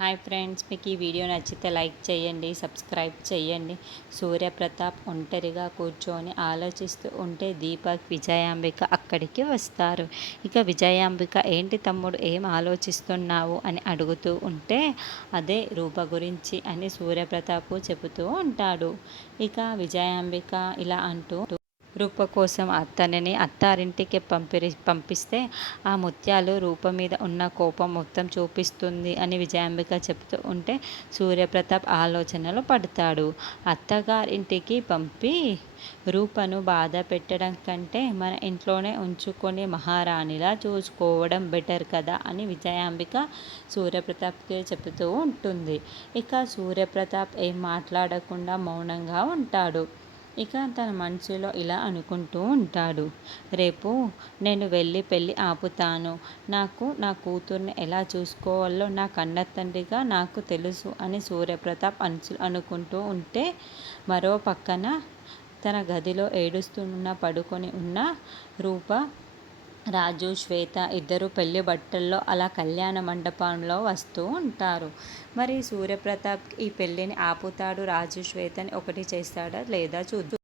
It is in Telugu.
హాయ్ ఫ్రెండ్స్, మీకు ఈ వీడియో నచ్చితే లైక్ చేయండి, సబ్స్క్రైబ్ చేయండి. సూర్యప్రతాప్ ఒంటరిగా కూర్చొని ఆలోచిస్తూ ఉంటే దీపక్, విజయాంబిక అక్కడికి వస్తారు. ఇక విజయాంబిక, ఏంటి తమ్ముడు ఏం ఆలోచిస్తున్నావు అని అడుగుతూ ఉంటే అదే రూప గురించి అని సూర్యప్రతాప్ చెబుతూ ఉంటాడు. ఇక విజయాంబిక ఇలా అంటూ రూప కోసం తనని అత్తారింటికి పంపిస్తే ఆ ముత్యాలు రూప మీద ఉన్న కోపం మొత్తం చూపిస్తుంది అని విజయాంబిక చెప్తూ ఉంటే సూర్యప్రతాప్ ఆలోచనలో పడతాడు. అత్తగారింటికి పంపి రూపను బాధ పెట్టడం కంటే మన ఇంట్లోనే ఉంచుకొని మహారాణిలా చూసుకోవడం బెటర్ కదా అని విజయాంబిక సూర్యప్రతాప్కి చెబుతూ ఉంటుంది. ఇక సూర్యప్రతాప్ ఏం మాట్లాడకుండా మౌనంగా ఉంటాడు. ఇక తన మనసులో ఇలా అనుకుంటూ ఉంటాడు, రేపు నేను వెళ్ళి పెళ్ళి ఆపుతాను. నాకు నా కూతుర్ని ఎలా చూసుకోవాలో నా కన్న తండ్రిగా నాకు తెలుసు అని సూర్యప్రతాప్ అనుకుంటూ ఉంటే మరో పక్కన తన గదిలో ఏడుస్తున్న పడుకొని ఉన్న రూప, రాజు, శ్వేత ఇద్దరు పెళ్లి బట్టల్లో అలా కళ్యాణ మండపంలో వస్తూ ఉంటారు. మరి సూర్యప్రతాప్ ఈ పెళ్ళిని ఆపుతాడు, రాజు శ్వేతని ఒకటి చేస్తాడా లేదా చూద్దాం.